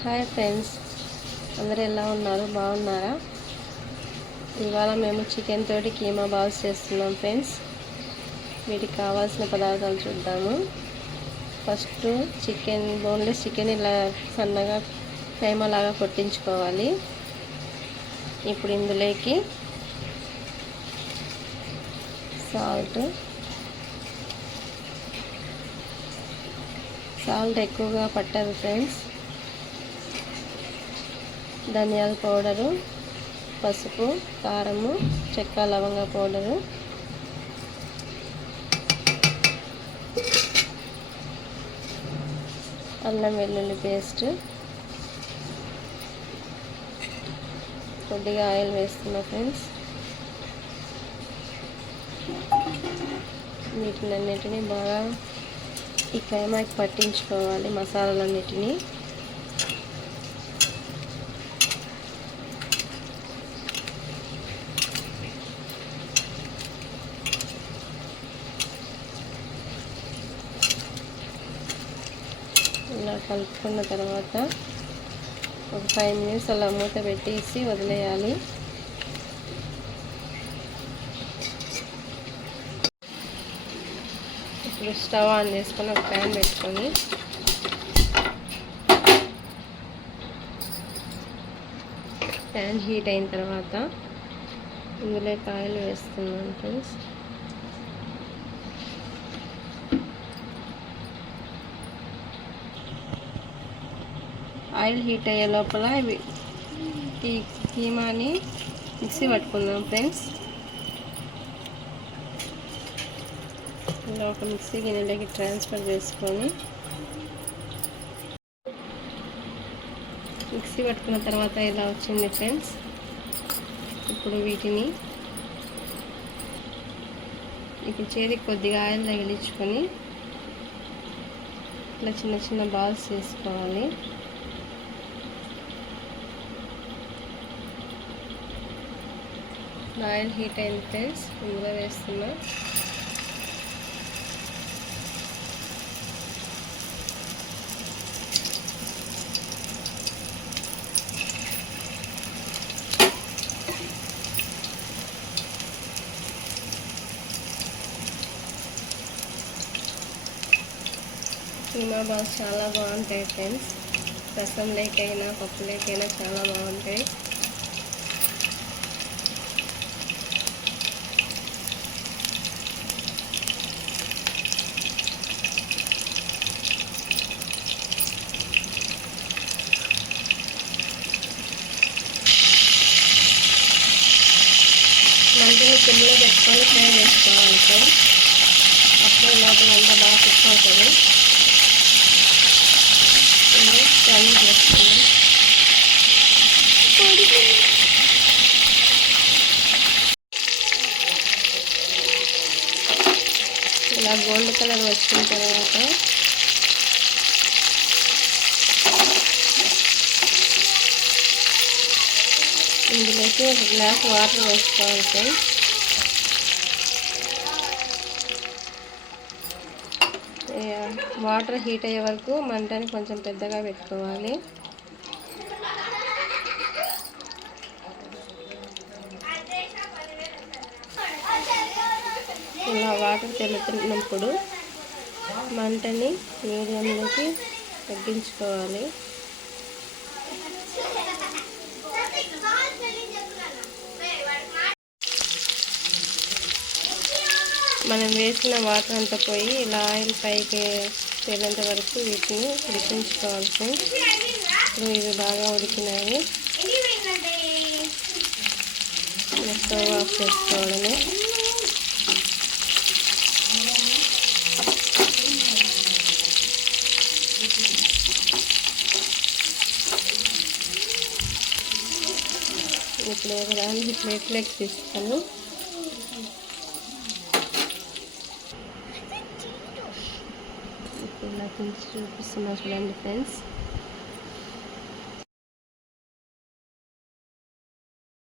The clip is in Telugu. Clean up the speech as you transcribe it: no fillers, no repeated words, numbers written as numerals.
హాయ్ ఫ్రెండ్స్, అందరూ ఎలా ఉన్నారు? బాగున్నారా? ఇవాళ మేము చికెన్ తోటి కీమా బాల్స్ చేస్తున్నాం ఫ్రెండ్స్. వీటికి కావాల్సిన పదార్థాలు చూద్దాము. ఫస్ట్ బోన్లెస్ చికెన్ ఇలా సన్నగా కైమా లాగా కొట్టించుకోవాలి. ఇప్పుడు ఇందులోకి సాల్ట్ ఎక్కువగా పట్టదు ఫ్రెండ్స్. ధనియాల పౌడరు, పసుపు, కారము, చెక్క లవంగ పౌడరు, అల్లం వెల్లుల్లి పేస్ట్, కొద్దిగా ఆయిల్ వేస్తున్నా ఫ్రెండ్స్. వీటినన్నిటినీ బాగా ఈ కైమాకి పట్టించుకోవాలి, మసాలాలన్నిటినీ. ఇలా కలుపుకున్న తర్వాత ఒక 5 మినిట్స్ అలా మూత పెట్టేసి వదిలేయాలి. ఇప్పుడు స్టవ్ ఆన్ చేసుకొని ఒక ప్యాన్ పెట్టుకొని ప్యాన్ హీట్ అయిన తర్వాత ఇందులో ఆయిల్ వేస్తున్నాను ఫ్రెండ్స్. ఆయిల్ హీట్ అయ్యే లోపల ఈ కీమాని మిక్సీ పట్టుకుందాం ఫ్రెండ్స్. ఇలా ఒక మిక్సీ గిన్నెలోకి ట్రాన్స్ఫర్ చేసుకొని మిక్సీ పట్టుకున్న తర్వాత ఇలా వచ్చింది ఫ్రెండ్స్. ఇప్పుడు వీటిని చేతికి కొద్దిగా ఆయిల్ తగిలించుకొని ఇట్లా చిన్న చిన్న బాల్స్ చేసుకోవాలి. ఆయిల్ హీట్ అయింది ఫ్రెండ్స్, ఇందులో వేస్తున్నా. కీమా బాల్స్ చాలా బాగుంటాయి ఫ్రెండ్స్. రసం లేకైనా పప్పు లేకైనా చాలా బాగుంటాయి. మంటని సిమ్లో పెట్టుకొని ఫ్రై చేసుకోవాలి సార్. అప్పుడు లోపల అంతా బాగా కుక్ అవుతుంది. ఫ్రై చేసుకున్నాం. ఇలా గోల్డ్ కలర్ వచ్చిన తర్వాత ఇందులోకి ఒక గ్లాస్ వాటర్ వేసుకోవాలి ఫ్రెండ్స్. వాటర్ హీట్ అయ్యే వరకు మంటని కొంచెం పెద్దగా పెట్టుకోవాలి. ఇలా వాటర్ తెల్లుతున్నప్పుడు మంటని మీడియంలోకి తగ్గించుకోవాలి. మనం వేసిన వాటర్ అంతా పోయి ఇలా ఆయిల్ పైకి తేలేంత వరకు వీటిని ఉడికించుకోవాలి ఫ్రెండ్స్. ఇప్పుడు ఇవి బాగా ఉడికినాయి. స్టవ్ ఆఫ్ చేసుకోవడమే. ఇప్పుడు ఒకదానికి ప్లేట్లోకి తీస్తాను. ఇలా చూపిస్తున్నా చూడండి ఫ్రెండ్స్.